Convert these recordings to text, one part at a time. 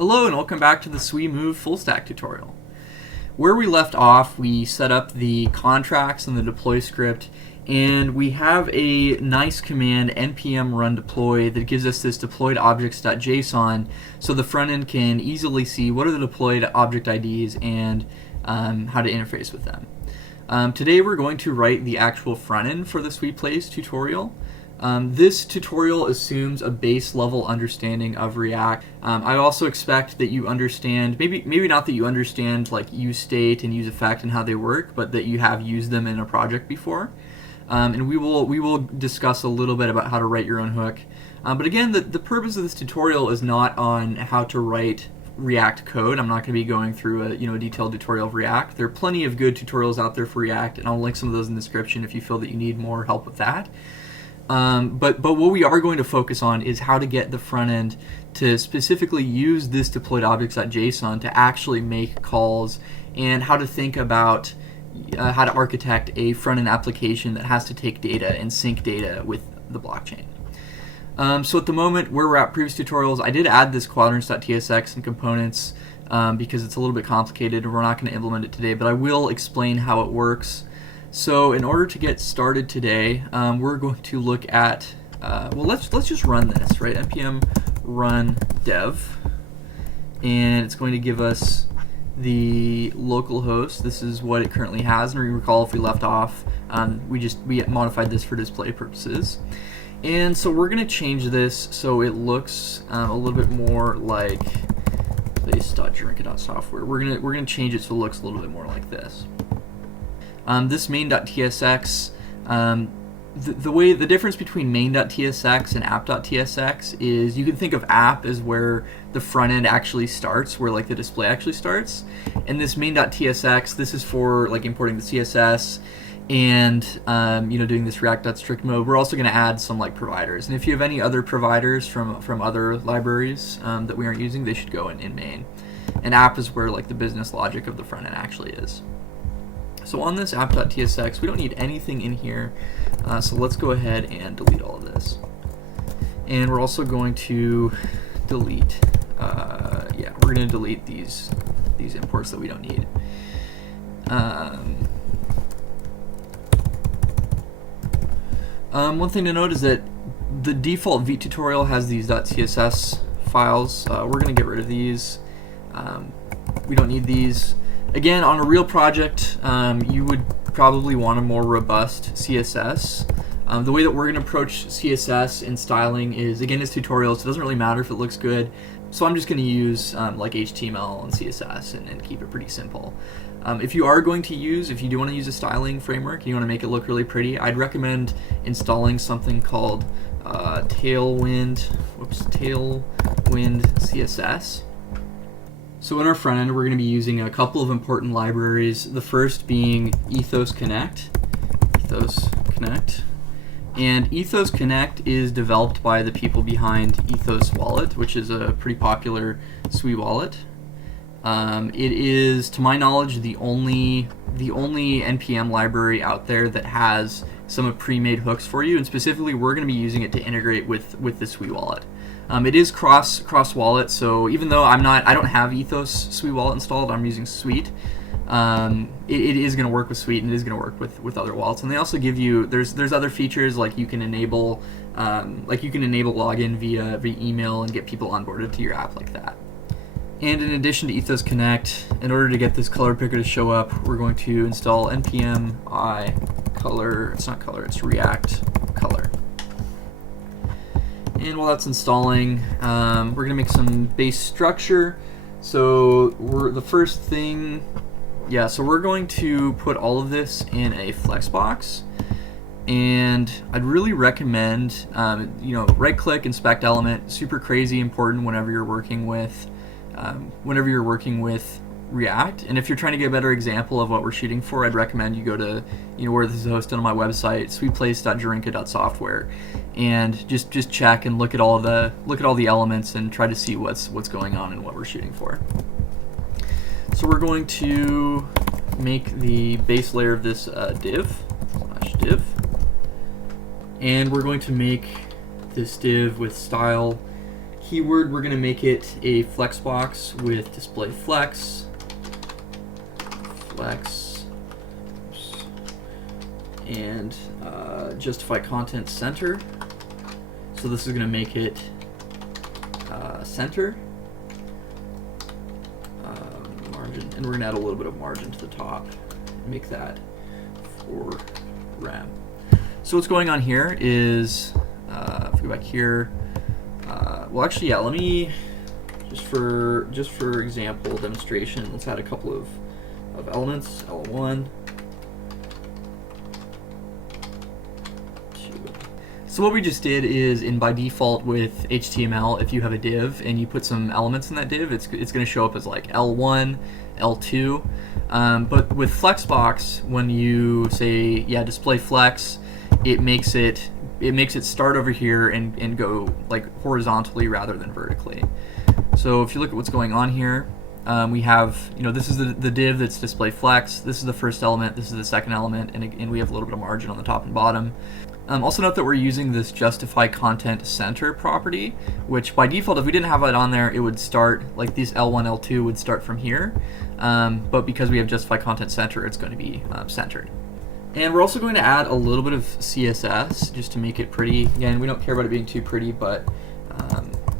Hello and welcome back to the Sui Move Fullstack tutorial. Where we left off, we set up the contracts and the deploy script, and we have a nice command, npm run deploy, that gives us this deployed objects.json so the front end can easily see what are the deployed object IDs and how to interface with them. Today we're going to write the actual front end for the Sui Place tutorial. This tutorial assumes a base level understanding of React. I also expect that you understand, maybe not that you understand like use state and use effect and how they work, but that you have used them in a project before. And we will discuss a little bit about how to write your own hook. But again, the purpose of this tutorial is not on how to write React code. I'm not going to be going through a detailed tutorial of React. There are plenty of good tutorials out there for React, and I'll link some of those in the description if you feel that you need more help with that. But what we are going to focus on is how to get the front end to specifically use this deployed objects.json to actually make calls, and how to think about how to architect a front end application that has to take data and sync data with the blockchain. So at the moment where we're at previous tutorials, I did add this quadrants.tsx and components because it's a little bit complicated and we're not going to implement it today, but I will explain how it works. So in order to get started today, we're going to look at, well, let's just run this, right? npm run dev, and it's going to give us the local host. This is what it currently has, and recall if we left off, we modified this for display purposes. And so we're going to change this so it looks a little bit more like place.drinka.software. We're gonna change it so it looks a little bit more like this. This main.tsx, the difference between main.tsx and app.tsx is you can think of app as where the front end actually starts, where like the display actually starts, and this main.tsx, this is for like importing the CSS and doing this React.strict mode. We're also going to add some like providers, and if you have any other providers from other libraries that we aren't using, they should go in main. And app is where like the business logic of the front end actually is. So on this app.tsx, we don't need anything in here, so let's go ahead and delete all of this. And we're also going to delete, we're going to delete these imports that we don't need. One thing to note is that the default Vite tutorial has these .css files. We're going to get rid of these. We don't need these. Again, on a real project, you would probably want a more robust CSS. The way that we're going to approach CSS and styling is, again, it's tutorials, so it doesn't really matter if it looks good. So I'm just going to use like HTML and CSS and keep it pretty simple. If you do want to use a styling framework and you want to make it look really pretty, I'd recommend installing something called Tailwind CSS. So in our front end, we're going to be using a couple of important libraries. The first being Ethos Connect. And Ethos Connect is developed by the people behind Ethos Wallet, which is a pretty popular Sui wallet. It is, to my knowledge, the only NPM library out there that has some pre-made hooks for you, and specifically we're going to be using it to integrate with the Sui wallet. It is cross wallet, so even though I don't have Ethos Sui wallet installed, I'm using Suite. It is going to work with Suite, and it is going to work with other wallets. And they also give you there's other features like you can enable login via email and get people onboarded to your app like that. And in addition to Ethos Connect, in order to get this color picker to show up, we're going to install npm I color. It's not color, it's React color. And while that's installing, we're going to make some base structure. So so we're going to put all of this in a flexbox. And I'd really recommend, right-click, inspect element. Super crazy important whenever you're working with React. And if you're trying to get a better example of what we're shooting for, I'd recommend you go to where this is hosted on my website, suiplace.drinka.software, and just check and look at all the elements and try to see what's going on and what we're shooting for. So we're going to make the base layer of this div, and we're going to make this div with style Keyword, we're going to make it a flex box with display flex, and justify content center. So this is going to make it center, margin, and we're going to add a little bit of margin to the top, make that for rem. So what's going on here is, if we go back here, well actually yeah, let me, just for example demonstration, let's add a couple of elements, L1, 2. So what we just did is, by default with HTML, if you have a div and you put some elements in that div, it's going to show up as like L1, L2. But with Flexbox, when you say display flex, it makes it start over here and go like horizontally rather than vertically. So if you look at what's going on here, we have, this is the div that's display flex, this is the first element, this is the second element, and we have a little bit of margin on the top and bottom. Also note that we're using this justify content center property, which by default, if we didn't have it on there, it would start, like these L1, L2 would start from here, but because we have justify content center, it's going to be centered. And we're also going to add a little bit of CSS just to make it pretty. Again, we don't care about it being too pretty, but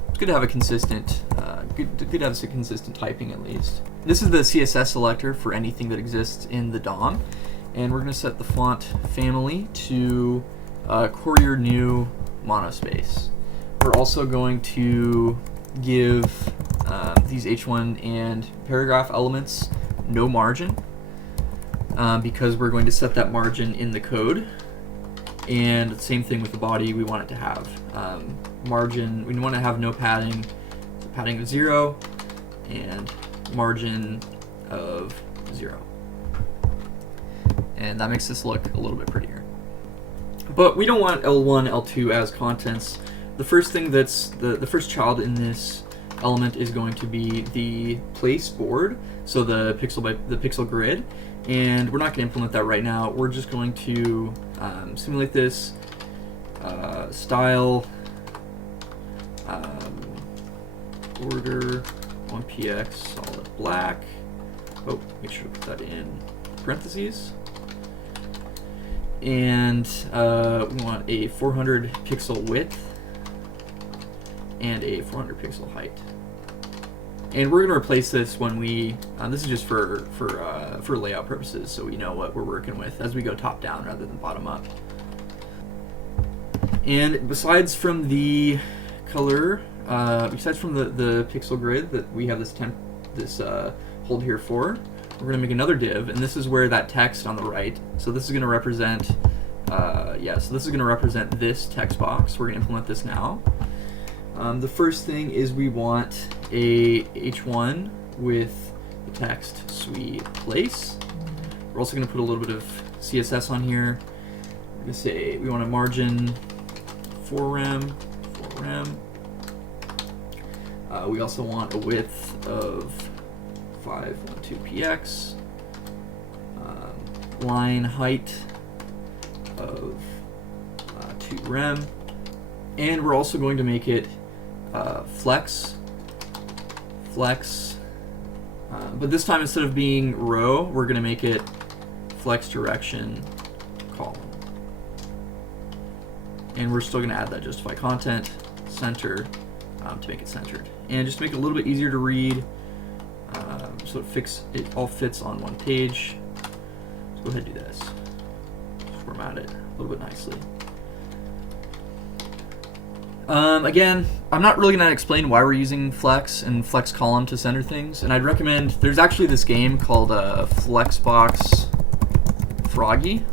it's good to have a consistent, good to have some consistent typing at least. This is the CSS selector for anything that exists in the DOM, and we're going to set the font family to Courier New Monospace. We're also going to give these H1 and paragraph elements no margin, because we're going to set that margin in the code. And same thing with the body, we want it to have margin, we want to have no padding, padding of 0, and margin of 0. And that makes this look a little bit prettier. But we don't want L1, L2 as contents. The first thing that's, the first child in this element is going to be the place board, so the pixel grid. And we're not going to implement that right now. We're just going to simulate this, style, order, 1px, solid black. Oh, make sure to put that in parentheses. And we want a 400 pixel width and a 400 pixel height. And we're going to replace this when we, this is just for layout purposes, so we know what we're working with as we go top down rather than bottom up. And besides from the color, besides from the pixel grid that we have this hold here for, we're going to make another div, and this is where that text on the right, so this is going to represent, so this is going to represent this text box. We're going to implement this now. The first thing is we want a H1 with the text Sui Place. We're also going to put a little bit of CSS on here. We're going to say we want a margin 4 rem. We also want a width of 512px, line height of 2 rem, and we're also going to make it flex, but this time instead of being row, we're going to make it flex direction column. And we're still going to add that justify content center to make it centered. And just to make it a little bit easier to read, so it all fits on one page. Let's go ahead and do this. Format it a little bit nicely. Again, I'm not really going to explain why we're using flex and flex column to center things, and I'd recommend, there's actually this game called Flexbox Froggy.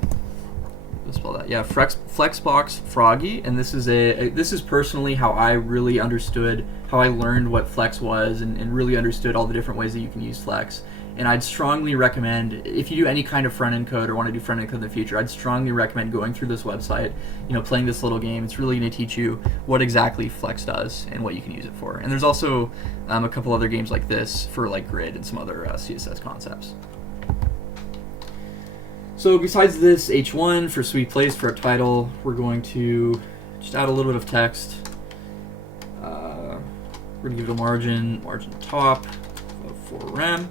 Let's spell that. Yeah, Flexbox Froggy, and this is personally how I really understood, how I learned what flex was, and really understood all the different ways that you can use flex. And I'd strongly recommend, if you do any kind of front-end code or want to do front-end code in the future, I'd strongly recommend going through this website, playing this little game. It's really going to teach you what exactly Flex does and what you can use it for. And there's also a couple other games like this for like Grid and some other CSS concepts. So besides this H1 for Sui Place for a title, we're going to just add a little bit of text. We're going to give it a margin top of 4 rem.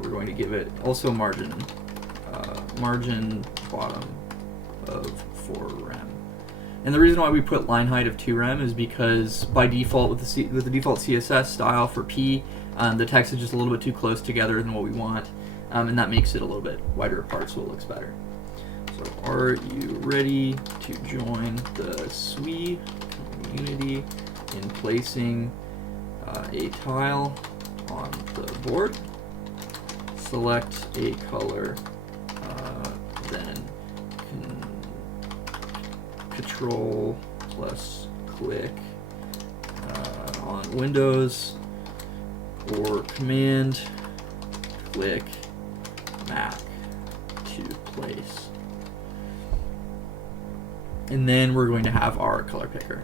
We're going to give it also margin bottom of 4 rem. And the reason why we put line height of 2 rem is because by default with the default CSS style for P, the text is just a little bit too close together than what we want, and that makes it a little bit wider apart so it looks better. So are you ready to join the Sui community in placing a tile on the board? Select a color, then Control plus click on Windows, or Command click Mac to place. And then we're going to have our color picker.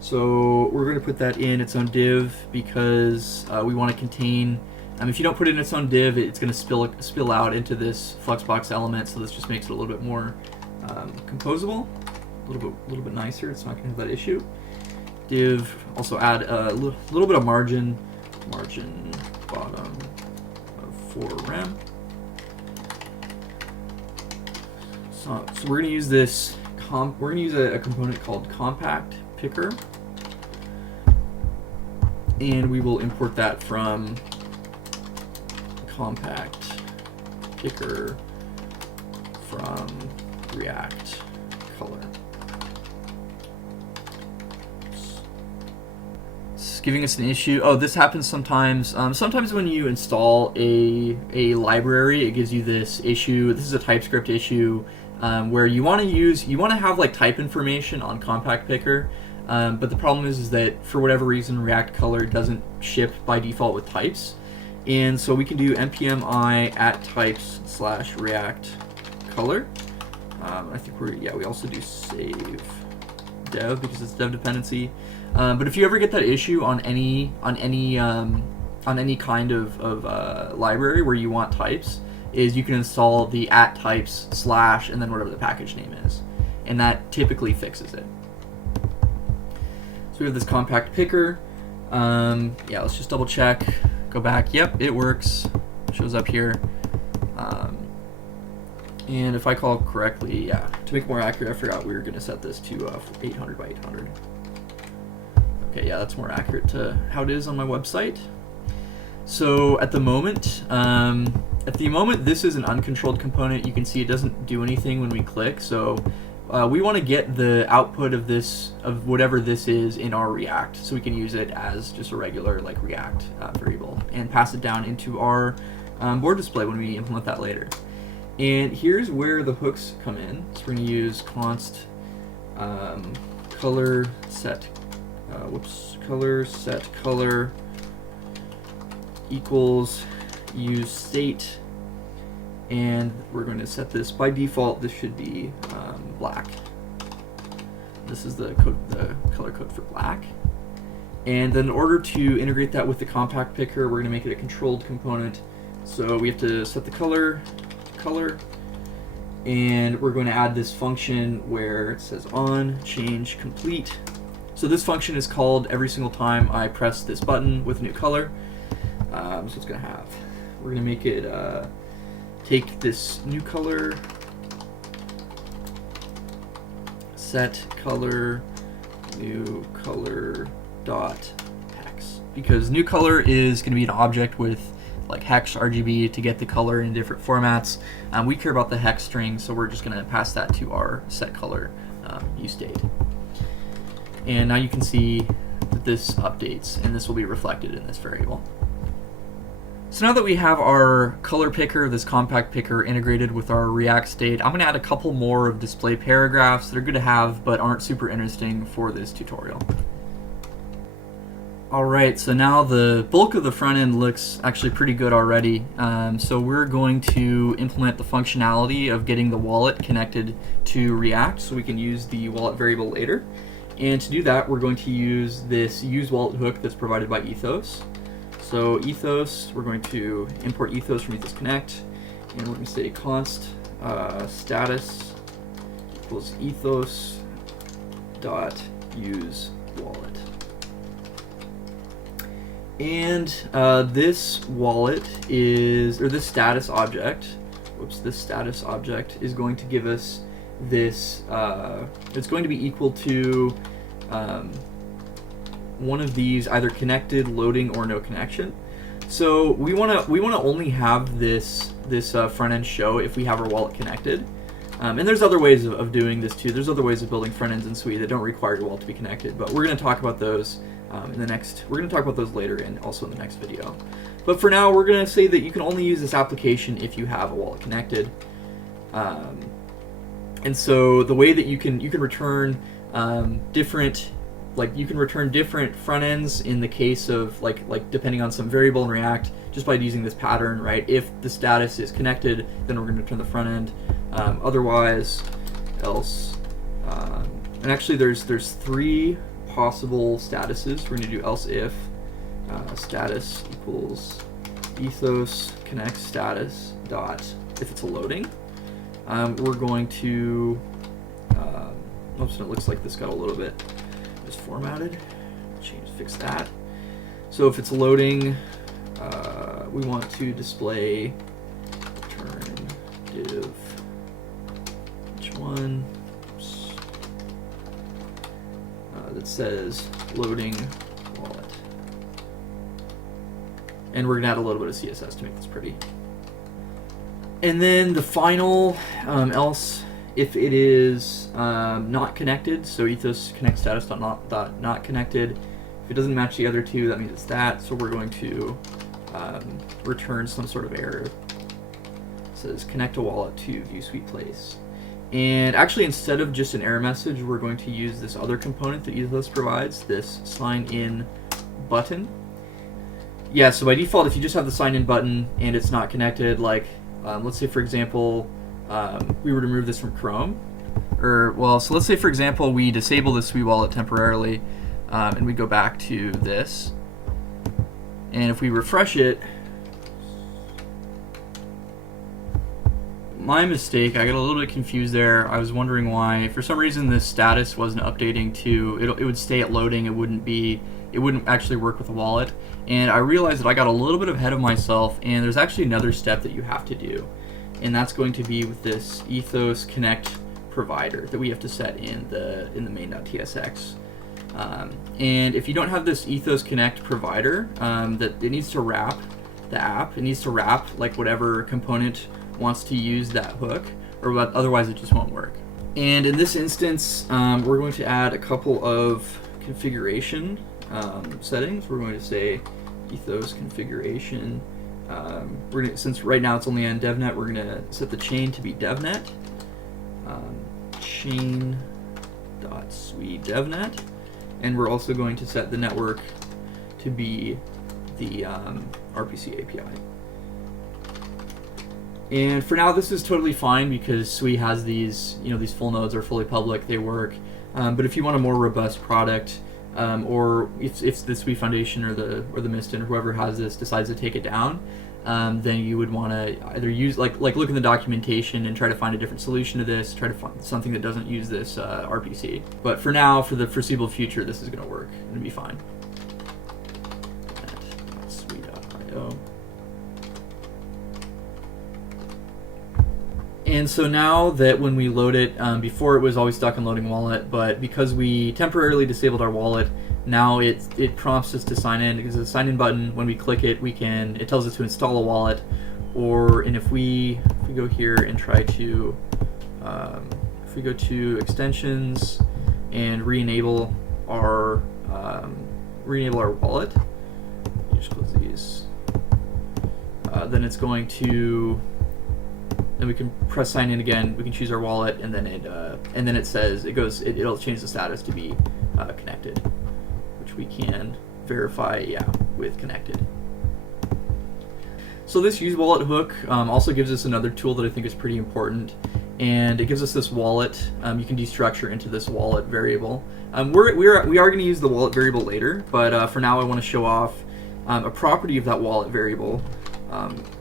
So we're going to put that in its own div because we want to contain. If you don't put it in its own div, it's going to spill out into this Fluxbox element. So this just makes it a little bit more composable, a little bit nicer. It's not going to have that issue. Div, also add a little bit of margin bottom of 4 rem. So we're going to use this. We're going to use a component called compact picker, and we will import that from compact picker from React color. It's giving us an issue. Oh, this happens sometimes. Sometimes when you install a library, it gives you this issue. This is a TypeScript issue where you want to have like type information on compact picker. But the problem is that for whatever reason React Color doesn't ship by default with types, and so we can do npm I @types/React Color. I think we also do save dev because it's dev dependency. But if you ever get that issue on any kind of library where you want types, is you can install the @types/ and then whatever the package name is, and that typically fixes it. So we have this compact picker. Let's just double check. Go back. Yep, it works. It shows up here. And if I call correctly, to make it more accurate, I forgot we were going to set this to 800 by 800. Okay, yeah, that's more accurate to how it is on my website. So at the moment, this is an uncontrolled component. You can see it doesn't do anything when we click. So we want to get the output of whatever this is in our React, so we can use it as just a regular like React variable and pass it down into our board display when we implement that later. And here's where the hooks come in. So we're going to use const color set color equals use state, and we're going to set this by default. This should be black. This is the color code for black. And then in order to integrate that with the compact picker, we're going to make it a controlled component. So we have to set the color, and we're going to add this function where it says on change complete. So this function is called every single time I press this button with a new color. So it's going to have, we're going to make it take this new color, set color, new color dot hex, because new color is going to be an object with like hex RGB to get the color in different formats. We care about the hex string, so we're just going to pass that to our set color useState. And now you can see that this updates, and this will be reflected in this variable. So now that we have our color picker, this compact picker, integrated with our React state, I'm going to add a couple more of display paragraphs that are good to have but aren't super interesting for this tutorial. Alright, so now the bulk of the front end looks actually pretty good already. So we're going to implement the functionality of getting the wallet connected to React so we can use the wallet variable later. And to do that, we're going to use this use wallet hook that's provided by Ethos. So Ethos, we're going to import Ethos from Ethos Connect, and we're going to say const status equals ethos dot use wallet. And this wallet is, or this status object, this status object is going to give us this, it's going to be equal to one of these, either connected, loading, or no connection. So we want to only have this front end show if we have our wallet connected. And there's other ways of doing this too. There's other ways of building front ends in Sui that don't require your wallet to be connected, but we're going to talk about those we're going to talk about those later and also in the next video. But for now, we're going to say that you can only use this application if you have a wallet connected. And so the way that you can return different, you can return different front ends in the case of like depending on some variable in React, just by using this pattern, right? If the status is connected, then we're going to return the front end. Otherwise, else. And actually, there's three possible statuses. We're going to do else if status equals ethos connect status dot if it's a loading. We're going to oops, it looks like this got a little bit misformatted. Fix that. So if it's loading, we want to display return div h1 that says loading wallet. And we're going to add a little bit of CSS to make this pretty. And then the final else, if it is not connected, so ethos connect status not connected. If it doesn't match the other two, that means it's that. So we're going to return some sort of error. It says connect a wallet to view Sui Place. And actually, instead of just an error message, we're going to use this other component that ethos provides, this sign in button. Yeah, so by default, if you just have the sign in button and it's not connected, like let's say for example, we were to remove this from Chrome, so let's say for example we disable the Sui wallet temporarily, and we go back to this, and if we refresh it, my mistake, I got a little bit confused there. I was wondering why, for some reason, this status wasn't updating to, it would stay at loading, it wouldn't actually work with a wallet. And I realized that I got a little bit ahead of myself, and there's actually another step that you have to do. And that's going to be with this ethos connect provider that we have to set in the main.tsx. And if you don't have this ethos connect provider, that it needs to wrap the app, it needs to wrap like whatever component wants to use that hook, or otherwise it just won't work. And in this instance, we're going to add a couple of configuration settings. We're going to say ethos configuration. Since right now it's only on devnet, we're going to set the chain to be devnet. Chain.sui devnet, and we're also going to set the network to be the RPC API. And for now, this is totally fine because Sui has these, these full nodes are fully public, they work. But if you want a more robust product, or if the Sui Foundation or the Mistin or whoever has this decides to take it down, then you would want to either use look in the documentation and try to find a different solution to this, try to find something that doesn't use this RPC. But for now, for the foreseeable future, this is going to work and be fine. Sui.io. And so now that when we load it, before it was always stuck in loading wallet, but because we temporarily disabled our wallet, now it prompts us to sign in, because the sign in button, when we click it, it tells us to install a wallet, and if we go here and try to, if we go to extensions and re-enable our wallet, just close these, then it's going to. Then we can press sign in again. We can choose our wallet, and then it says it'll change the status to be connected, which we can verify, with connected. So this use wallet hook also gives us another tool that I think is pretty important, and it gives us this wallet. You can destructure into this wallet variable. We are going to use the wallet variable later, but for now I want to show off a property of that wallet variable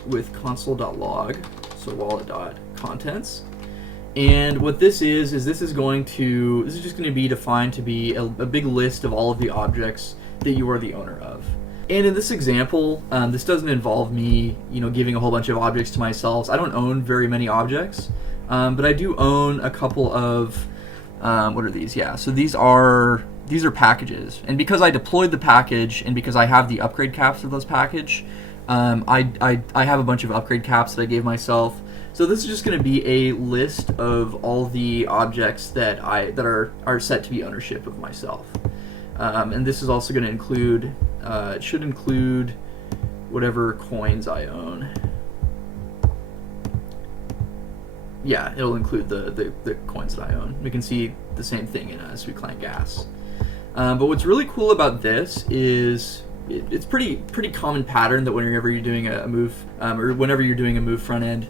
with console.log. So wallet.contents, and what this is this is just going to be defined to be a big list of all of the objects that you are the owner of. And in this example, this doesn't involve me, giving a whole bunch of objects to myself. I don't own very many objects, but I do own a couple of, what are these? Yeah, so these are packages. And because I deployed the package and because I have the upgrade caps of those package, I have a bunch of upgrade caps that I gave myself. So this is just going to be a list of all the objects that are set to be ownership of myself. And this is also going to include, it should include whatever coins I own. Yeah, it'll include the coins that I own. We can see the same thing in Sui Client Gas. But what's really cool about this is it's pretty common pattern that whenever you're doing a move, or whenever you're doing a move front end,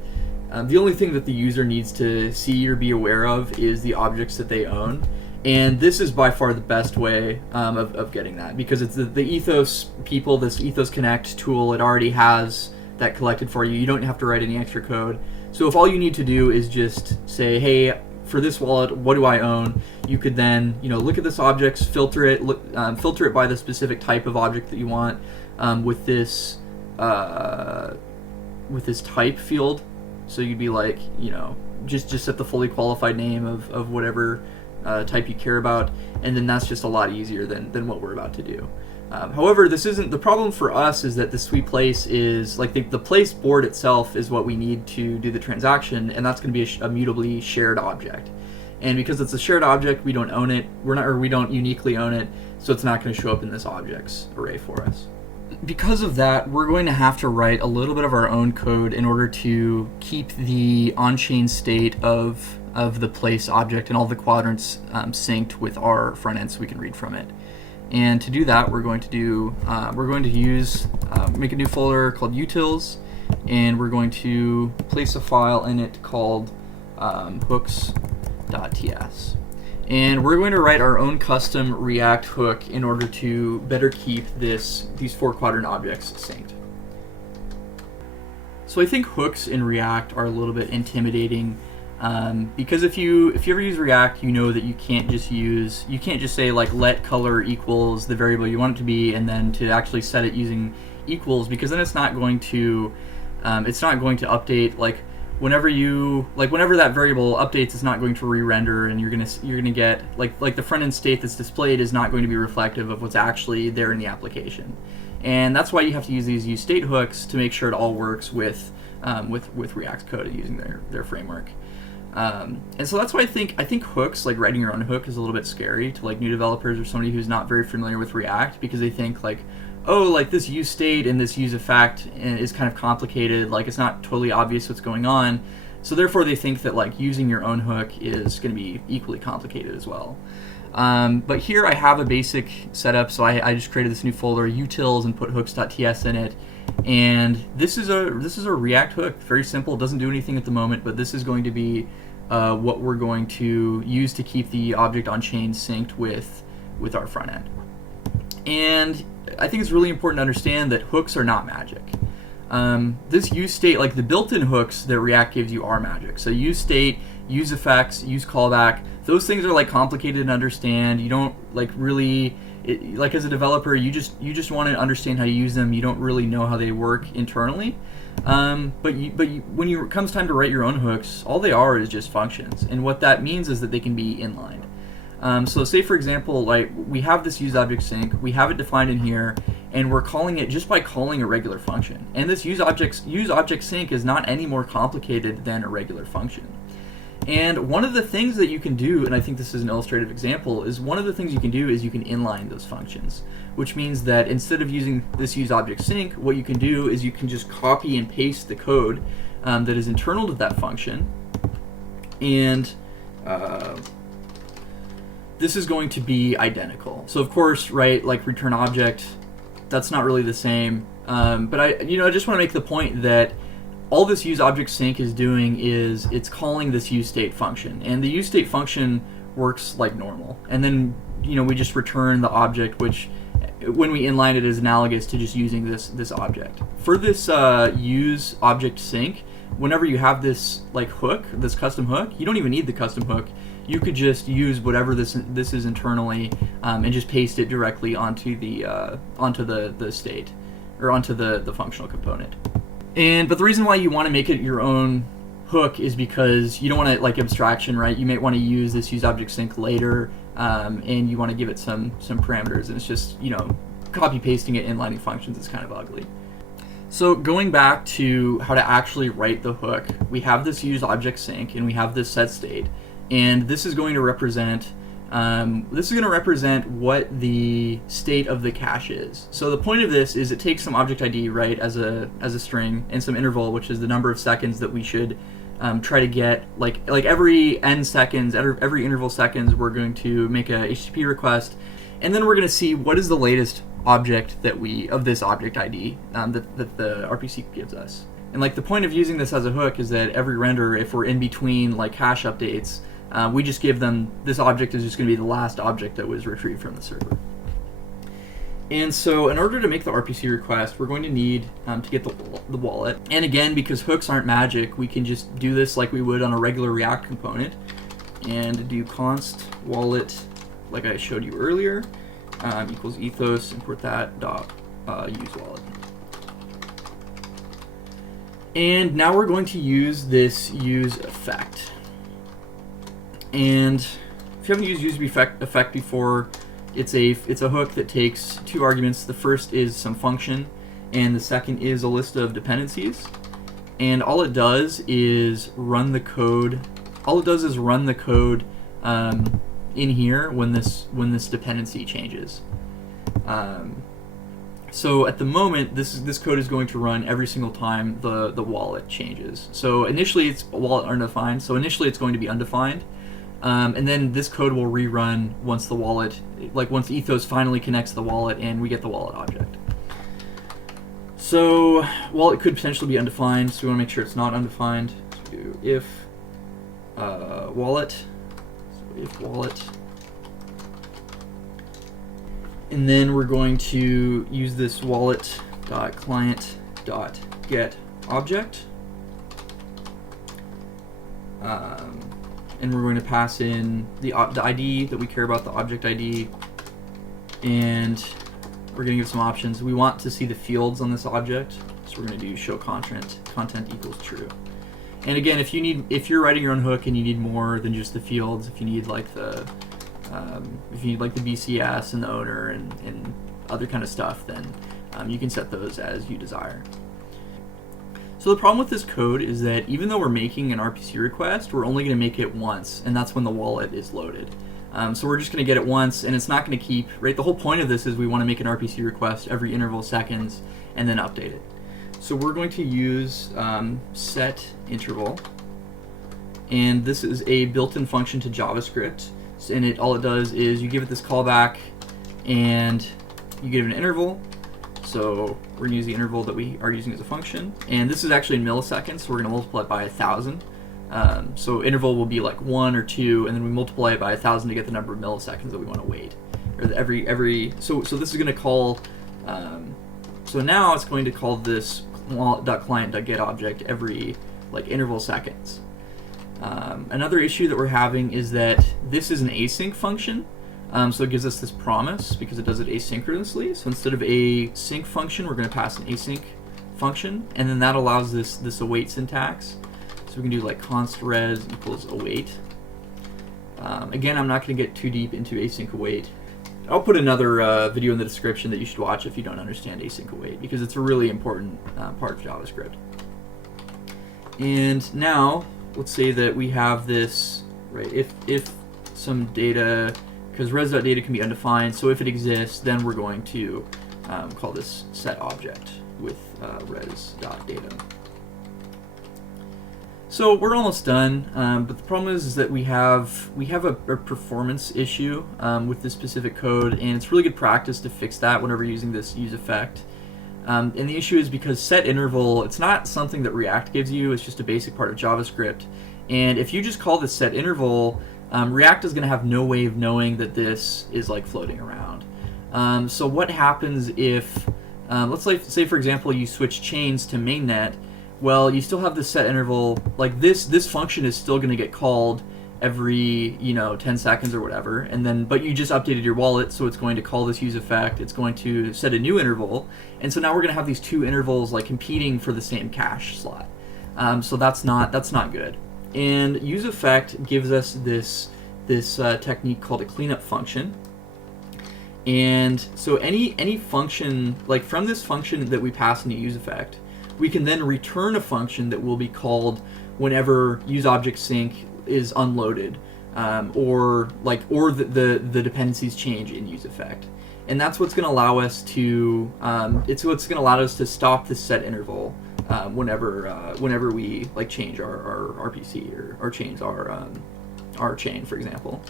the only thing that the user needs to see or be aware of is the objects that they own. And this is by far the best way of getting that, because it's the Ethos people, this Ethos Connect tool, it already has that collected for you. You don't have to write any extra code. So if all you need to do is just say, hey, for this wallet, what do I own? You could then, look at this object, filter it by the specific type of object that you want with this type field. So you'd be like, just set the fully qualified name of whatever type you care about, and then that's just a lot easier than what we're about to do. However, this isn't the problem for us. Is that the Sui Place is like the place board itself is what we need to do the transaction, and that's going to be a mutably shared object. And because it's a shared object, we don't own it. We don't uniquely own it, so it's not going to show up in this objects array for us. Because of that, we're going to have to write a little bit of our own code in order to keep the on-chain state of the place object and all the quadrants synced with our front end so we can read from it. And to do that, we're going to make a new folder called utils, and we're going to place a file in it called hooks.ts. And we're going to write our own custom React hook in order to better keep these 4 quadrant objects synced. So I think hooks in React are a little bit intimidating, because if you ever use React, you know that you can't just say like let color equals the variable you want it to be, and then to actually set it using equals, because then it's not going to update whenever that variable updates, it's not going to re-render, and you're gonna get like the front end state that's displayed is not going to be reflective of what's actually there in the application. And that's why you have to use these use-state hooks to make sure it all works with React code using their framework. And so that's why I think hooks, like writing your own hook, is a little bit scary to like new developers or somebody who's not very familiar with React, because they think like, oh, like this use state and this use effect is kind of complicated, like it's not totally obvious what's going on. So therefore they think that like using your own hook is going to be equally complicated as well. But here I have a basic setup, so I just created this new folder, utils, and put hooks.ts in it. And this is a React hook, very simple, doesn't do anything at the moment, but this is going to be what we're going to use to keep the object on chain synced with our front end. And I think it's really important to understand that hooks are not magic. This use state, like the built-in hooks that React gives you, are magic. So use state, use effects, use callback, those things are like complicated to understand. You don't like really, like as a developer, you just want to understand how to use them. You don't really know how they work internally. But when it comes time to write your own hooks, all they are is just functions. And what that means is that they can be inlined. So say for example, like we have this use object sync, we have it defined in here, and we're calling it just by calling a regular function. And this use object sync is not any more complicated than a regular function. And one of the things that you can do, and I think this is an illustrative example, is one of the things you can do is you can inline those functions, which means that instead of using this use object sync, what you can do is you can just copy and paste the code that is internal to that function, and this is going to be identical. So of course, right, like return object, that's not really the same, but I just want to make the point that all this use object sync is doing is it's calling this use state function, and the use state function works like normal, and then we just return the object, which when we inline it is analogous to just using this object. For this use object sync, whenever you have this like hook, this custom hook, you don't even need the custom hook. you could just use whatever this is internally and just paste it directly onto the state, or onto the functional component. But the reason why you want to make it your own hook is because you don't want to, like abstraction, right? You might want to use this use object sync later, and you want to give it some parameters, and it's just, copy pasting it inlining functions is kind of ugly. So going back to how to actually write the hook, we have this use object sync and we have this set state, and this is going to represent what the state of the cache is. So the point of this is it takes some object ID, right, as a string, and some interval, which is the number of seconds that we should try to get. Like every n seconds, every interval seconds, we're going to make a HTTP request, and then we're going to see what is the latest object of this object ID that the RPC gives us. And like the point of using this as a hook is that every render, if we're in between like cache updates, we just give them, this object is just going to be the last object that was retrieved from the server. And so in order to make the RPC request, we're going to need to get the wallet. And again, because hooks aren't magic, we can just do this like we would on a regular React component, and do const wallet like I showed you earlier, equals ethos, import that dot use wallet. And now we're going to use this use effect. And if you haven't used use effect before, it's a hook that takes two arguments. The first is some function, and the second is a list of dependencies. And all it does is run the code. In here when this dependency changes. So at the moment, this code is going to run every single time the wallet changes. So initially it's wallet undefined. So initially it's going to be undefined, and then this code will rerun once the wallet, once ethos finally connects to the wallet and we get the wallet object. So wallet could potentially be undefined, so we want to make sure it's not undefined. So we do if wallet. If wallet, and then we're going to use this wallet.client.get object, and we're going to pass in the ID that we care about, the object ID, and we're going to give some options. We want to see the fields on this object, so we're going to do show content equals true. And again, if you're writing your own hook and you need more than just the fields, if you need like the BCS and the owner and other kind of stuff, then you can set those as you desire. So the problem with this code is that even though we're making an RPC request, we're only going to make it once, and that's when the wallet is loaded. So we're just going to get it once, and it's not going to keep, right? The whole point of this is we want to make an RPC request every interval seconds and then update it. So we're going to use set interval, and this is a built-in function to JavaScript, and all it does is you give it this callback and you give it an interval. So we're going to use the interval that we are using as a function, and this is actually in milliseconds, so we're going to multiply it by 1,000. So interval will be like 1 or 2, and then we multiply it by 1,000 to get the number of milliseconds that we want to wait. Or so this is going to call. So now it's going to call this wallet.client.get object every interval seconds. Another issue that we're having is that this is an async function, so it gives us this promise because it does it asynchronously. So instead of a sync function, we're going to pass an async function, and then that allows this await syntax. So we can do const res equals await. Again, I'm not going to get too deep into async await. I'll put another video in the description that you should watch if you don't understand async await, because it's a really important part of JavaScript. And now, let's say that we have this, right, if some data, because res.data can be undefined, so if it exists, then we're going to call this set object with res.data. So we're almost done, but the problem is that we have a performance issue with this specific code, and it's really good practice to fix that whenever using this use effect. And the issue is because set interval, it's not something that React gives you, it's just a basic part of JavaScript. And if you just call this set interval, React is going to have no way of knowing that this is floating around. So what happens if, let's say for example you switch chains to mainnet. Well, you still have this set interval, this function is still going to get called every 10 seconds or whatever, and then but you just updated your wallet, so it's going to call this use effect, it's going to set a new interval, and so now we're going to have these two intervals like competing for the same cache slot. So that's not good. And use effect gives us this technique called a cleanup function. And so any function, like from this function that we pass into use effect, we can then return a function that will be called whenever useObjectSync is unloaded, or the dependencies change in use effect. And that's what's going to allow us to stop the set interval whenever we like change our RPC or change our chain, for example.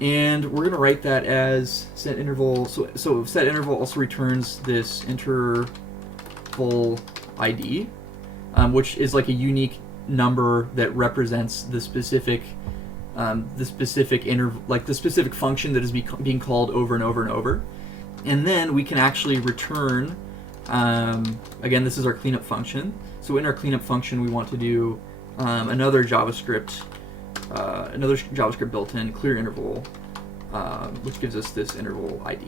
And we're going to write that as set interval. So set interval also returns this interval ID, which is like a unique number that represents the specific interval, like the specific function that is being called over and over and over. And then we can actually return. Again, this is our cleanup function. So in our cleanup function, we want to do another JavaScript built-in clear interval, which gives us this interval ID.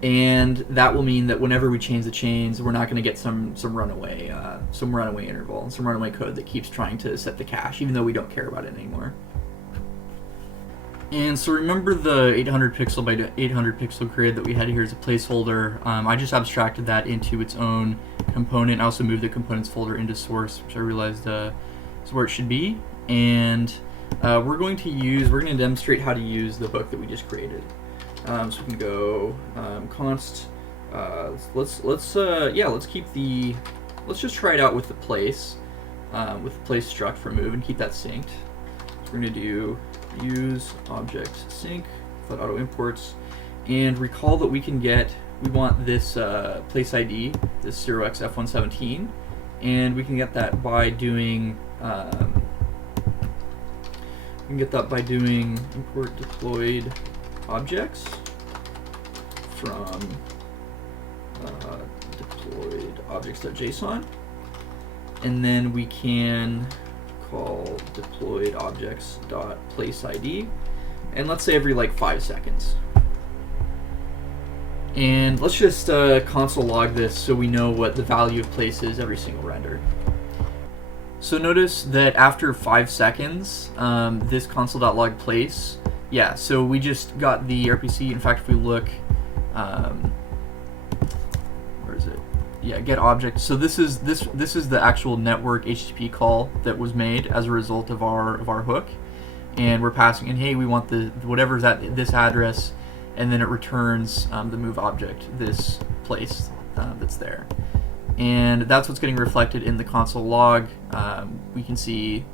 And that will mean that whenever we change the chains, we're not going to get some runaway interval, some runaway code that keeps trying to set the cache, even though we don't care about it anymore. And so remember the 800 pixel by 800 pixel grid that we had here as a placeholder. I just abstracted that into its own component. I also moved the components folder into source, which I realized is where it should be. And we're going to demonstrate how to use the hook that we just created. So we can go const. Let's just try it out with the place struct for move and keep that synced. So we're going to do use object sync without auto imports, and recall that we want this place ID, this 0xF117, and we can get that by doing import deployed objects from deployed objects.json, and then we can call deployed objects.placeID, and let's say every like 5 seconds. And let's just console log this so we know what the value of place is every single render. So notice that after 5 seconds, this console.log place, yeah, so we just got the RPC. In fact, if we look, where is it? Yeah, get object. So this is the actual network HTTP call that was made as a result of our hook, and we're passing in, hey, we want the whatever's at this address, and then it returns the move object, this place that's there, and that's what's getting reflected in the console log. We can see,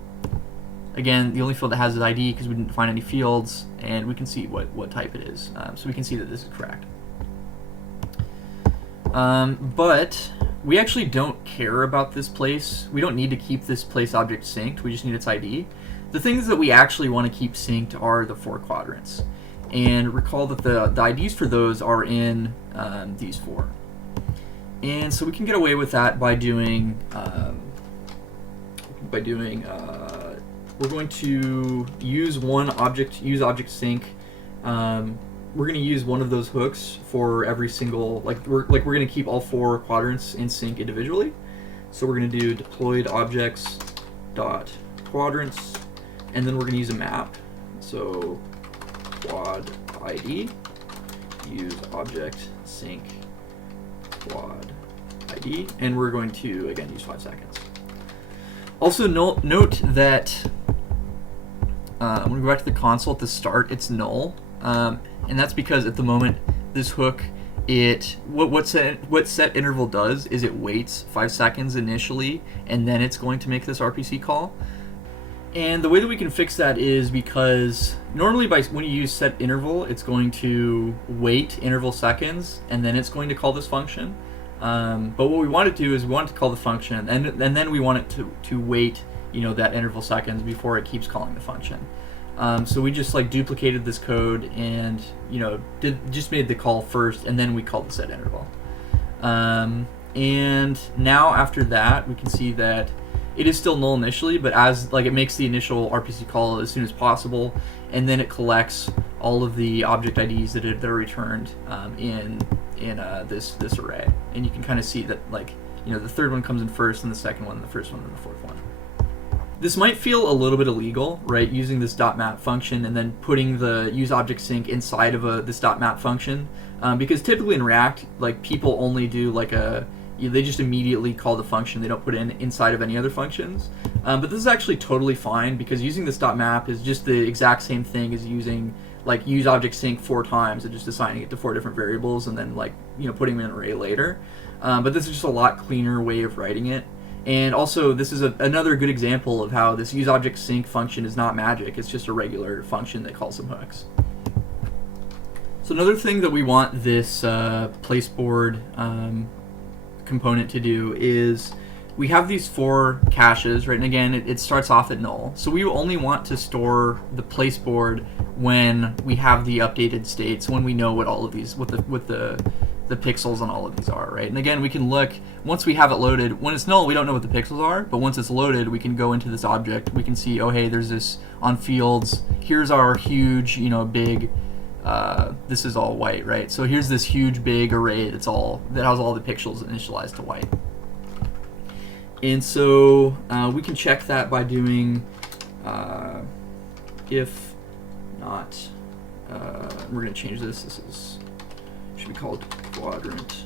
again, the only field that has is ID because we didn't define any fields, and we can see what type it is. So we can see that this is correct. But we actually don't care about this place. We don't need to keep this place object synced. We just need its ID. The things that we actually want to keep synced are the 4 quadrants. And recall that the IDs for those are in these 4. And so we can get away with that by doing we're going to use use object sync. We're going to use one of those hooks for every single, we're going to keep all 4 quadrants in sync individually. So we're going to do deployed objects dot quadrants, and then we're going to use a map. So quad ID, use object sync quad ID, and we're going to again use 5 seconds. Also note that when we go back to the console at the start, it's null. And that's because at the moment this hook, what set interval does is it waits 5 seconds initially, and then it's going to make this RPC call. And the way that we can fix that is because normally when you use set interval, it's going to wait interval seconds, and then it's going to call this function. But what we want to do is we want to call the function, and then we want it to wait that interval seconds before it keeps calling the function. So we just duplicated this code and just made the call first, and then we called the set interval. And now after that, we can see that it is still null initially, but as like it makes the initial RPC call as soon as possible, and then it collects all of the object IDs that are returned in this array. And you can kind of see that, like, you know, the third one comes in first, and the second one, and the first one, and the fourth one. This might feel a little bit illegal, right? Using this .map function and then putting the useObjectSync inside of this .map function, because typically in React, like, people only do like they just immediately call the function. They don't put it inside of any other functions. But this is actually totally fine, because using this .map is just the exact same thing as using like useObjectSync 4 times and just assigning it to 4 different variables and then, like, you know, putting them in an array later. But this is just a lot cleaner way of writing it. And also, this is another good example of how this useObjectSync function is not magic. It's just a regular function that calls some hooks. So another thing that we want this placeboard component to do is we have these 4 caches, right? And again, it starts off at null. So we only want to store the placeboard when we have the updated states, when we know what all of these, what the pixels on all of these are, right? And again, we can look, once we have it loaded, when it's null, we don't know what the pixels are, but once it's loaded, we can go into this object, we can see, oh, hey, there's this on fields, here's our huge, you know, big, this is all white, right? So here's this huge big array that has all the pixels initialized to white. And so we can check that by doing if not, we're going to change this. This should be called quadrant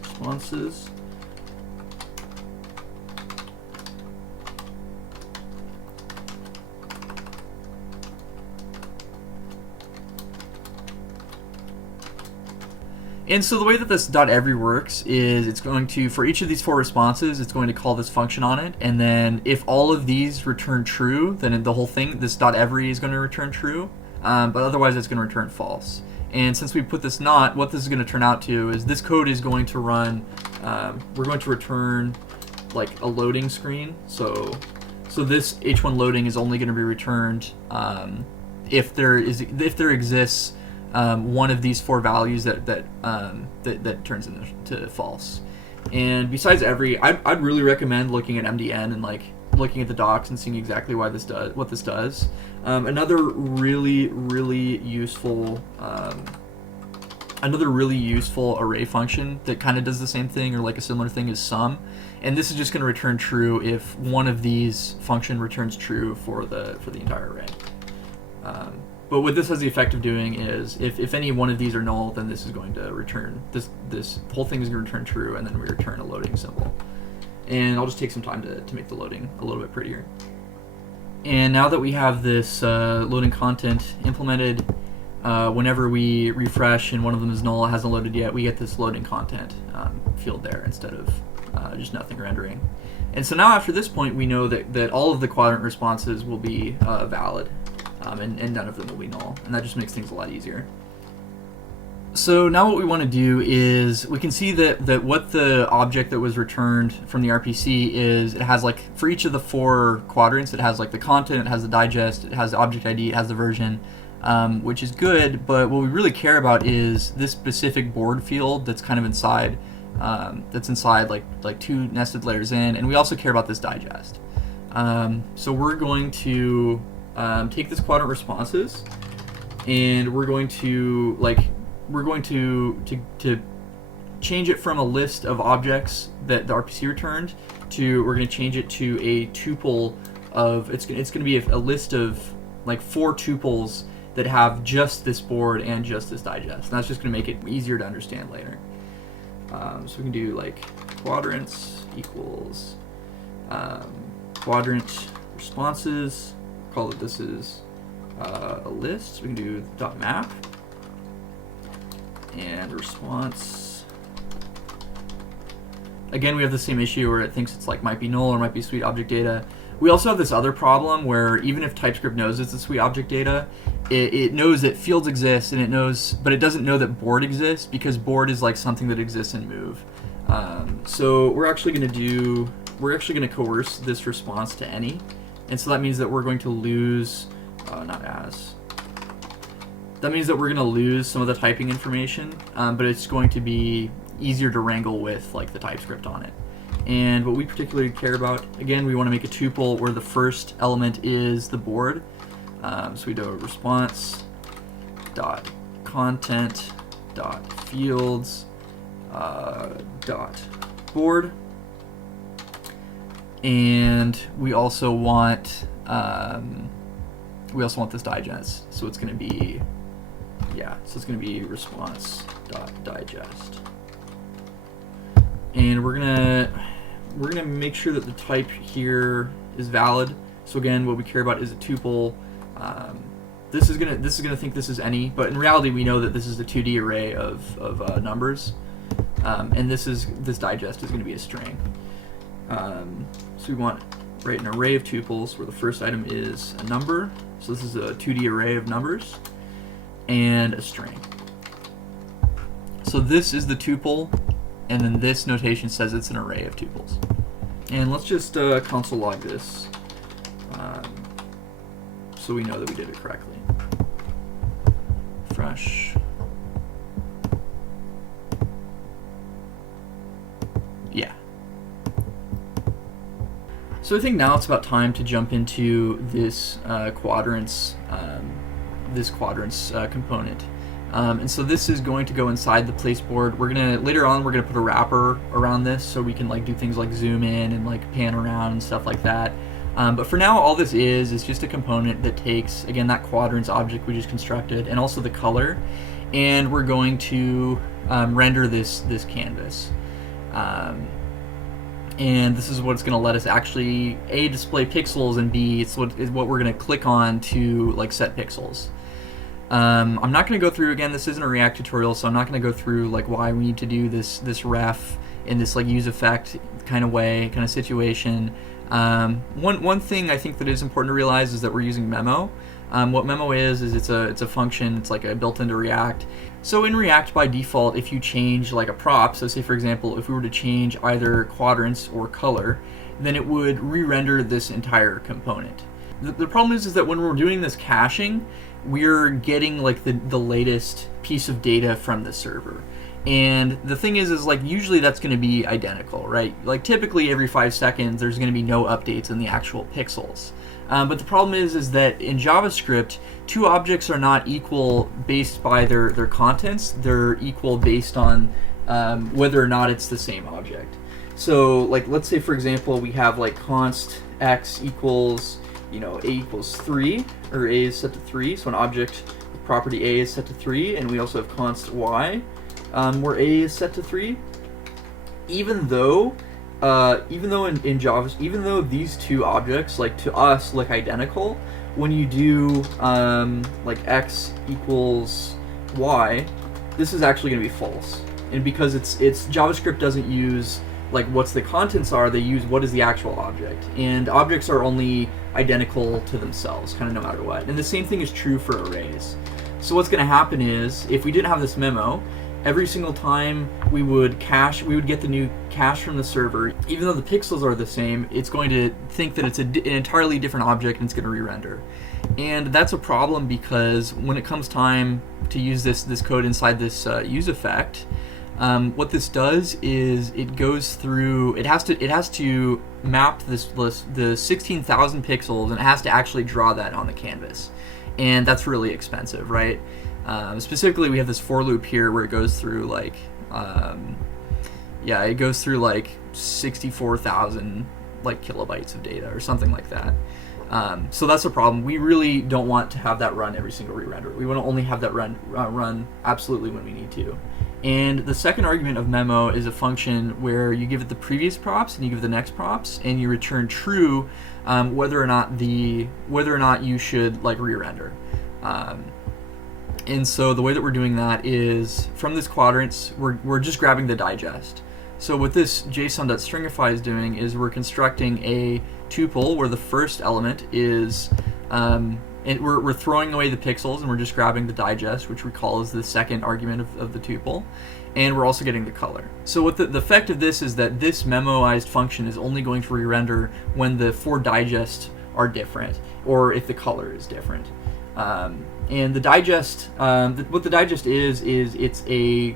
responses. And so the way that this .every works is it's going to, for each of these 4 responses, it's going to call this function on it, and then if all of these return true, then the whole thing, this .every is going to return true, but otherwise it's going to return false. And since we put this not, what this is going to turn out to is this code is going to run, we're going to return like a loading screen. So this H1 loading is only going to be returned if there exists one of these 4 values that turns into false. And besides every, I'd really recommend looking at MDN and like looking at the docs and seeing exactly what this does. Another really useful array function that kind of does the same thing or like a similar thing is sum, and this is just going to return true if one of these function returns true for the entire array. But what this has the effect of doing is if any one of these are null, then this is going to return, this whole thing is going to return true, and then we return a loading symbol. And I'll just take some time to make the loading a little bit prettier. And now that we have this loading content implemented, whenever we refresh and one of them is null, it hasn't loaded yet, we get this loading content field there instead of just nothing rendering. And so now after this point, we know that all of the quadrant responses will be valid. And none of them will be null, and that just makes things a lot easier. So now what we want to do is we can see that what the object that was returned from the RPC is, it has like, for each of the 4 quadrants, it has like the content, it has the digest, it has the object ID, it has the version, which is good, but what we really care about is this specific board field that's kind of inside, like 2 nested layers in, and we also care about this digest. So we're going to take this quadrant responses, and we're going to change it from a list of objects that the RPC returned to, we're going to change it to a tuple of, it's going to be a list of like 4 tuples that have just this board and just this digest, and that's just going to make it easier to understand later. So we can do like quadrants equals quadrant responses. Call it, this is a list. So we can do .map and response. Again, we have the same issue where it thinks it's like might be null or might be sweet object data. We also have this other problem where even if TypeScript knows it's a sweet object data, it knows that fields exist, and it knows, but it doesn't know that board exists, because board is like something that exists in Move. So we're actually going to coerce this response to any. And so that means that we're going to lose, that means that we're going to lose some of the typing information, but it's going to be easier to wrangle with like the TypeScript on it. And what we particularly care about, again, we want to make a tuple where the first element is the board. So we do a response dot content dot fields dot board, and we also want this digest. So it's going to be response dot digest, and we're gonna make sure that the type here is valid. So again, what we care about is a tuple. This is gonna think this is any, but in reality we know that this is a 2D array of numbers, and this digest is going to be a string. So we want write an array of tuples where the first item is a number. So this is a 2D array of numbers and a string. So this is the tuple, and then this notation says it's an array of tuples. And let's just console log this, so we know that we did it correctly. Fresh. Yeah. So I think now it's about time to jump into this quadrants component. And so this is going to go inside the place board. Later on we're gonna put a wrapper around this so we can like do things like zoom in and like pan around and stuff like that. But for now, all this is just a component that takes, again, that quadrants object we just constructed and also the color, and we're going to render this canvas. And this is what's going to let us actually A, display pixels, and B, it's what we're going to click on to like set pixels. I'm not going to go through, again, this isn't a React tutorial, so I'm not going to go through like why we need to do this ref in this like use effect kind of situation. One thing I think that is important to realize is that we're using memo. What memo is it's a function. It's like a built into React. So in React by default, if you change like a prop, so say for example if we were to change either quadrants or color, then it would re-render this entire component. The problem is that when we're doing this caching, we're getting like the latest piece of data from the server. And the thing is like usually that's going to be identical, right? Like typically every 5 seconds there's going to be no updates in the actual pixels. But the problem is that in JavaScript, two objects are not equal based by their contents. They're equal based on whether or not it's the same object. So like let's say for example we have like const x equals a equals 3, or a is set to 3. So an object with property a is set to 3, and we also have const y. Where a is set to 3, even though in Java, even though these two objects like to us look identical, when you do like x equals y, this is actually going to be false. And because it's JavaScript doesn't use like what's the contents are, they use what is the actual object, and objects are only identical to themselves, kind of no matter what. And the same thing is true for arrays. So what's going to happen is if we didn't have this memo, every single time we would get the new cache from the server, even though the pixels are the same, it's going to think that it's an entirely different object and it's going to re-render. And that's a problem because when it comes time to use this code inside this use effect, what this does is it goes through, it has to map the 16,000 pixels, and it has to actually draw that on the canvas. And that's really expensive, right? Specifically, we have this for loop here where it goes through like, it goes through like 64,000 like kilobytes of data or something like that. So that's a problem. We really don't want to have that run every single re-render. We want to only have that run absolutely when we need to. And the second argument of memo is a function where you give it the previous props and you give the next props, and you return true whether or not you should like re-render. And so the way that we're doing that is from this quadrants, we're just grabbing the digest. So what this JSON.stringify is doing is we're constructing a tuple where the first element is, and we're throwing away the pixels and we're just grabbing the digest, which we call as the second argument of the tuple, and we're also getting the color. So what the effect of this is that this memoized function is only going to re-render when the 4 digests are different, or if the color is different. And the digest, what the digest is it's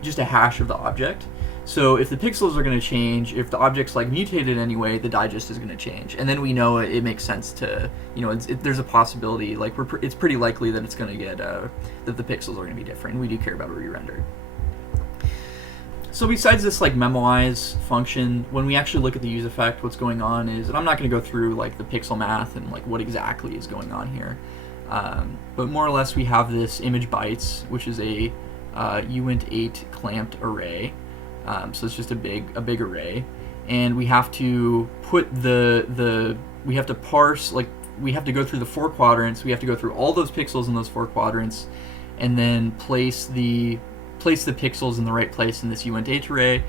just a hash of the object. So if the pixels are going to change, if the object's like mutated anyway, the digest is going to change, and then we know it makes sense to, there's a possibility, like it's pretty likely that it's going to get that the pixels are going to be different. And we do care about a re-render. So besides this like memoize function, when we actually look at the use effect, what's going on is, and I'm not going to go through like the pixel math and like what exactly is going on here, but more or less we have this image bytes, which is a uint8 clamped array. So it's just a big array, and we have to put we have to parse, like we have to go through the 4 quadrants. We have to go through all those pixels in those 4 quadrants, and then place the pixels in the right place in this uint8 array,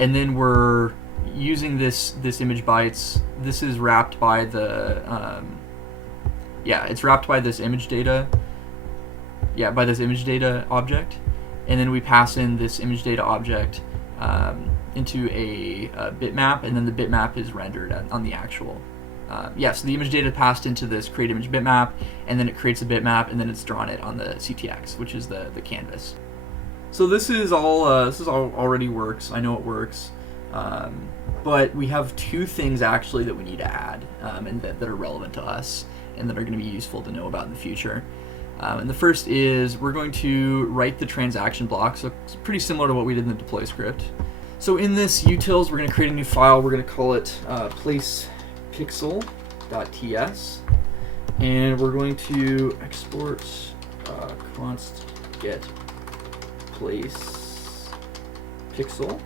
and then we're using this image bytes. This is wrapped by the it's wrapped by this image data. By this image data object, and then we pass in this image data object into a bitmap, and then the bitmap is rendered on the actual. So the image data passed into this create image bitmap, and then it creates a bitmap, and then it's drawn it on the CTX, which is the canvas. So this is all already works. I know it works, but we have 2 things actually that we need to add, and that are relevant to us, and that are going to be useful to know about in the future. And the first is we're going to write the transaction block, so it's pretty similar to what we did in the deploy script. So in this utils, we're going to create a new file. We're going to call it placepixel.ts, and we're going to export const get place pixel,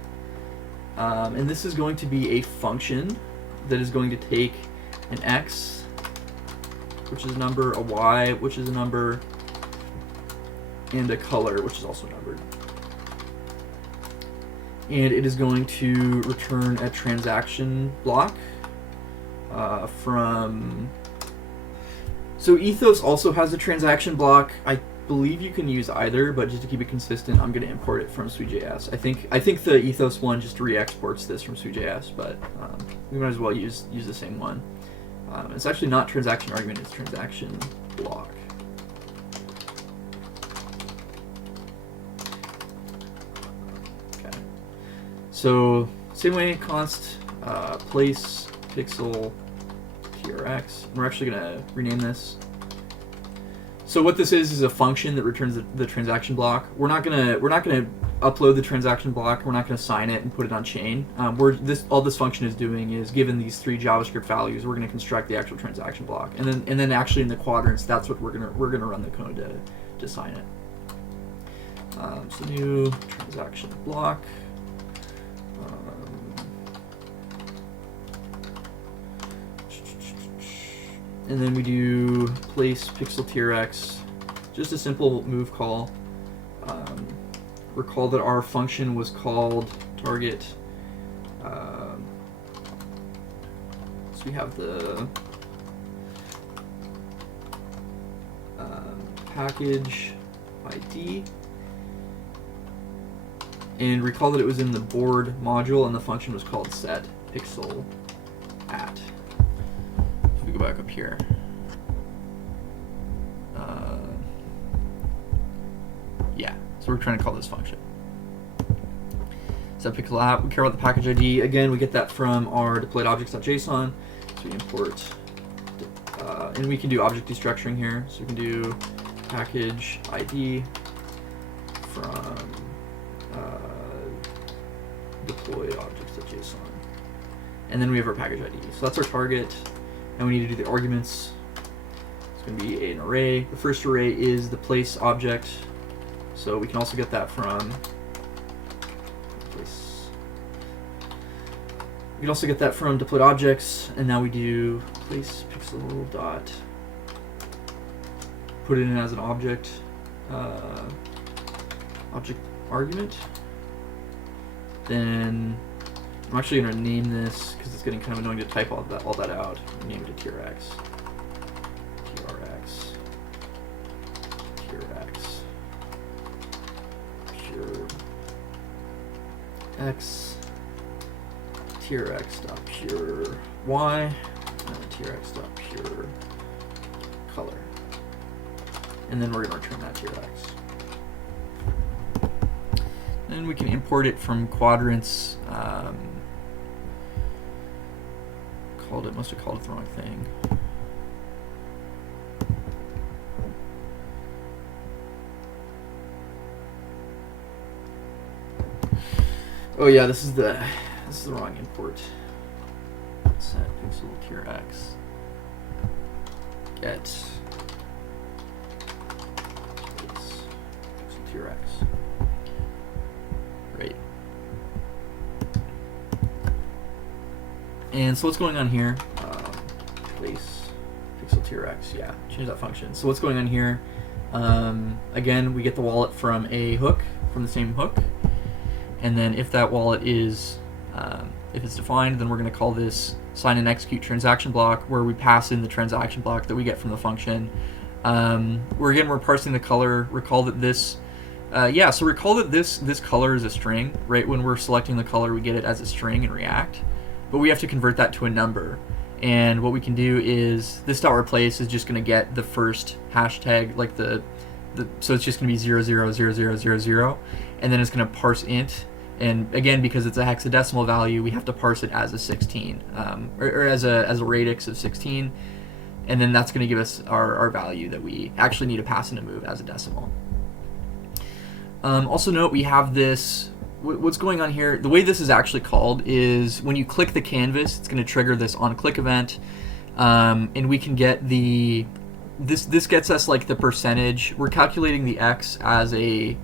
and this is going to be a function that is going to take an x, which is a number, a y, which is a number, and a color, which is also numbered. And it is going to return a transaction block from... So Ethos also has a transaction block. I believe you can use either, but just to keep it consistent, I'm going to import it from Sui.js. I think the Ethos one just re-exports this from Sui.js, but we might as well use the same one. It's actually not transaction argument, it's transaction block. Okay. So same way, const place pixel trx. And we're actually going to rename this. So what this is a function that returns the transaction block. We're not gonna upload the transaction block. We're not gonna sign it and put it on chain. All this function is doing is, given these 3 JavaScript values, we're gonna construct the actual transaction block, and then actually in the quadrants, that's what we're gonna run the code to sign it. So new transaction block. And then we do place pixel trx, just a simple move call. Recall that our function was called target. So we have the package ID, and recall that it was in the board module, and the function was called set pixel at. We go back up here. So we're trying to call this function. So pixel app, we care about the package ID. Again, we get that from our deployed objects.json. So we import, and we can do object destructuring here. So we can do package ID from deployed objects.json. And then we have our package ID. So that's our target. And we need to do the arguments. It's going to be an array. The first array is the place object. So we can also get that from place. We can also get that from deployed objects, and now we do place pixel dot, put it in as an object object argument. Then I'm actually going to name this because it's getting kind of annoying to type all that out. Name it to trx. Pure x trx dot pure y, and trx dot pure color, and then we're going to return that trx. and we can import it from quadrants. Must have called it the wrong thing. Oh yeah, this is the wrong import. Set pixel tier X. Get pixel tier X. Great. And so what's going on here? Place pixel tier X. Yeah, change that function. So what's going on here? Again, we get the wallet from a hook, from the same hook. And then if that wallet is, if it's defined, then we're going to call this sign and execute transaction block, where we pass in the transaction block that we get from the function. We're parsing the color. Recall that this, recall that this color is a string, right? When we're selecting the color, we get it as a string in React, but we have to convert that to a number. And what we can do is this dot replace is just going to get the first hashtag, like so it's just going to be 000000, and then it's going to parse int. And again, because it's a hexadecimal value, we have to parse it as a 16, or as a radix of 16, and then that's going to give us our value that we actually need to pass in a move as a decimal. Also note, we have this. What's going on here? The way this is actually called is when you click the canvas, it's going to trigger this on-click event, and we can get this gets us like the percentage. We're calculating the x as a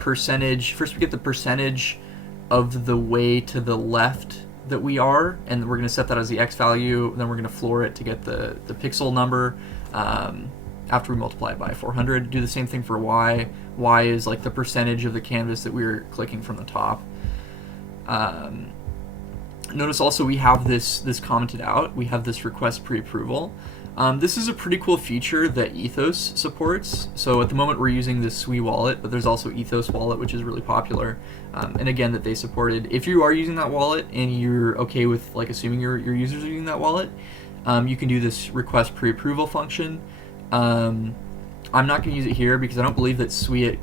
percentage. First we get the percentage of the way to the left that we are, and we're going to set that as the x value. Then we're going to floor it to get the pixel number after we multiply it by 400. Do the same thing for y. Y is like the percentage of the canvas that we're clicking from the top. Notice also we have this commented out. We have this request pre-approval. This is a pretty cool feature that Ethos supports. So at the moment we're using this Sui wallet, but there's also Ethos wallet, which is really popular, and again that they supported. If you are using that wallet and you're okay with like assuming your users are using that wallet, you can do this request pre-approval function. I'm not going to use it here because I don't believe that Sui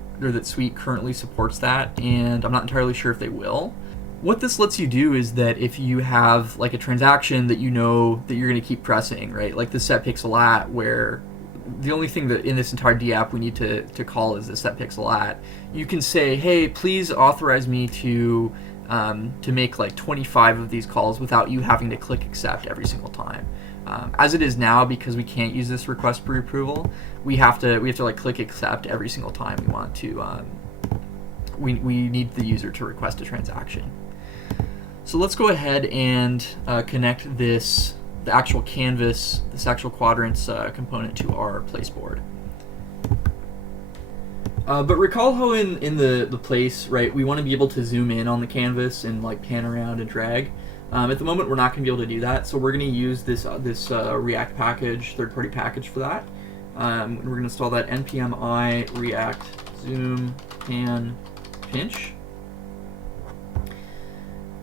currently supports that, and I'm not entirely sure if they will. What this lets you do is that if you have like a transaction that you know that you're going to keep pressing, right? Like the set pixel at, where the only thing that in this entire dapp we need to call is the set pixel at. You can say, hey, please authorize me to make like 25 of these calls without you having to click accept every single time. As it is now, because we can't use this request pre-approval, we have to like click accept every single time we want to. We need the user to request a transaction. So let's go ahead and connect the actual canvas, this actual quadrants component to our place board. But recall how in the place, right, we want to be able to zoom in on the canvas and like pan around and drag. At the moment, we're not going to be able to do that, so we're going to use this React package, third-party package for that. We're going to install that npm I react zoom pan pinch,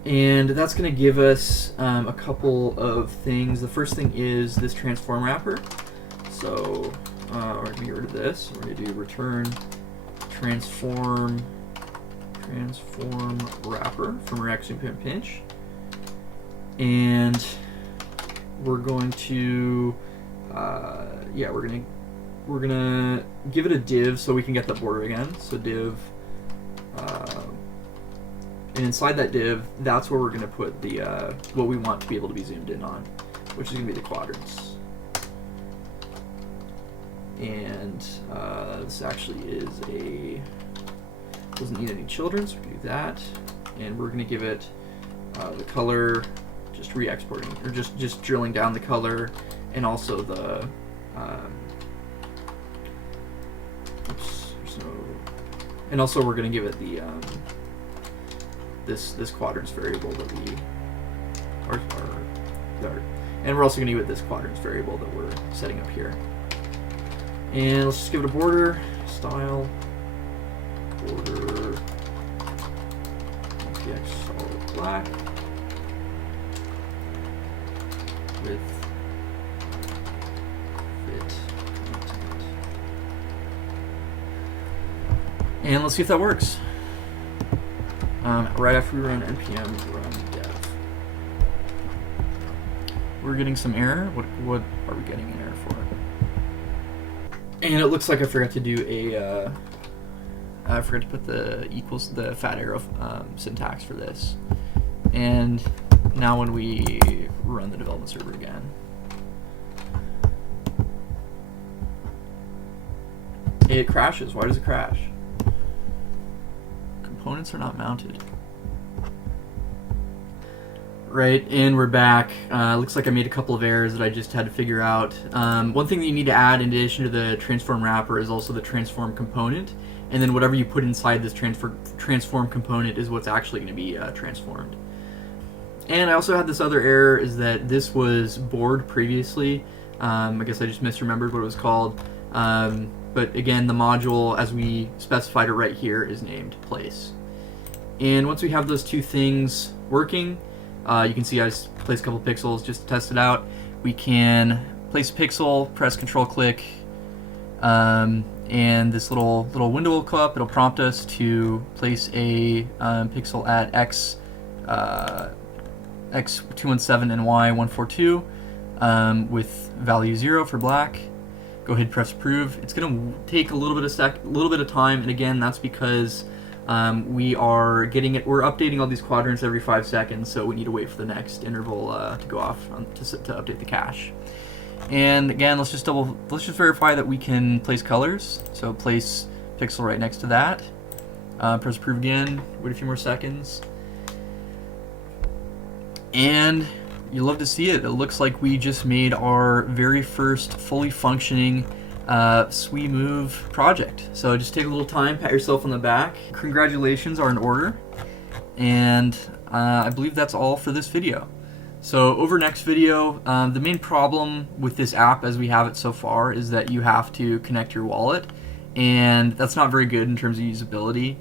and that's going to give us a couple of things. The first thing is this transform wrapper. So we're going to get rid of this. We're going to do return transform wrapper from React zoom pan pinch. And we're going to, we're gonna give it a div so we can get the border again. So div, and inside that div, that's where we're gonna put the what we want to be able to be zoomed in on, which is gonna be the quadrants. And this actually doesn't need any children, so we can do that. And we're gonna give it the color. Just re-exporting, or just drilling down the color, and also the and also we're going to give it the this quadrants variable that we and we're also going to give it this quadrants variable that we're setting up here. And let's just give it a border style border solid black. With fit content. And let's see if that works. right after we run npm run dev. We're getting some error. What are we getting an error for? And it looks like I forgot to do a I forgot to put the equals, the fat arrow syntax for this. And now when we run the development server again, it crashes. Why does it crash? Components are not mounted. Right, and we're back. Looks like I made a couple of errors that I just had to figure out. One thing that you need to add in addition to the transform wrapper is also the transform component, and then whatever you put inside this transform component is what's actually going to be transformed. And I also had this other error, is that this was board previously. I guess I just misremembered what it was called. But again, the module, as we specified it right here, is named place. And once we have those two things working, you can see I just placed a couple pixels just to test it out. We can place a pixel, press Control-click, and this little window will come up. It'll prompt us to place a pixel at x 217 and y 142 with value 0 for black. Go ahead and press approve. It's going to take a little bit of time, and again, that's because we're updating all these quadrants every 5 seconds, so we need to wait for the next interval to go off to update the cache. And again, let's just verify that we can place colors. So place pixel right next to that. Press approve again. Wait a few more seconds. And you love to see it. It looks like we just made our very first fully functioning Sui Move project. So just take a little time, pat yourself on the back. Congratulations are in order. And I believe that's all for this video. So over next video, the main problem with this app as we have it so far is that you have to connect your wallet, and that's not very good in terms of usability.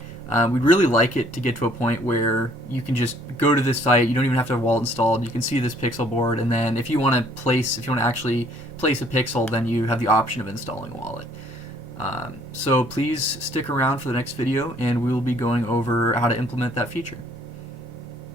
We'd really like it to get to a point where you can just go to this site, you don't even have to have a wallet installed, you can see this pixel board, and then if you want to actually place a pixel, then you have the option of installing a wallet. So please stick around for the next video, and we will be going over how to implement that feature.